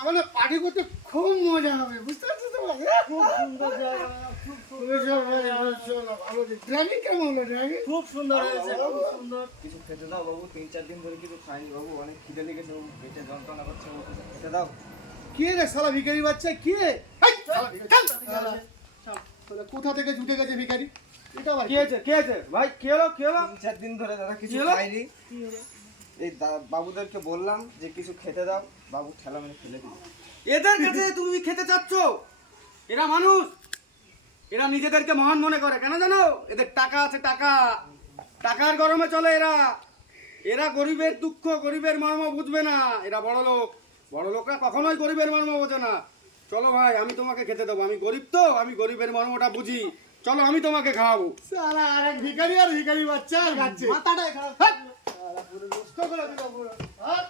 আমাদের পার্টি করতে খুব মজা হবে বুঝতে পারছ তো খুব সুন্দর জায়গা খুব সুন্দর ড্রাইভিং কেমন হলো ড্রাইভিং খুব সুন্দর হয়েছে খুব সুন্দর। কিছু খেতে দাও বাবু তিন চার দিন ধরে কিছু খাইনি বাবু অনেক খিদে লেগেছে বাবু পেটে যন্ত্রণা করছে বাবু খেতে দাও। কে রে শালা ভিখারি বাচ্চা কে? কোথা থেকে জুটে গেছে ভিখারি? কি হয়েছে কি হয়েছে ভাই কি হলো? কি হলো? তিন চার দিন ধরে দাদা কিছু? খাইনি। এই বাবুদেরকে বললাম যে কিছু খেতে দাও। বাবু ঠেলা মেরে ফেলে দিল। এদের কাছে তুমি খেতে চাচ্ছ? এরা মানুষ। এরা নিজেদেরকে মহান মনে করে। কেন জানো? এদের টাকা আছে টাকা। টাকার গরমে চলে এরা। এরা গরিবের দুঃখ গরিবের মর্ম বুঝবে না। এরা বড় লোক। বড় লোকরা কখনোই গরিবের মর্ম বোঝে না। চলো ভাই আমি তোমাকে খেতে দেবো। আমি গরিব তো আমি গরিবের মর্মটা বুঝি। চলো আমি তোমাকে খাওয়াবো। সারা আরেক এক ভিখারি আর ভিখারি বাচ্চা আর খাচ্ছে। মাথাটাই খারাপ। হ্যাঁ। পুরো নষ্ট করে দিল পুরো। হাট!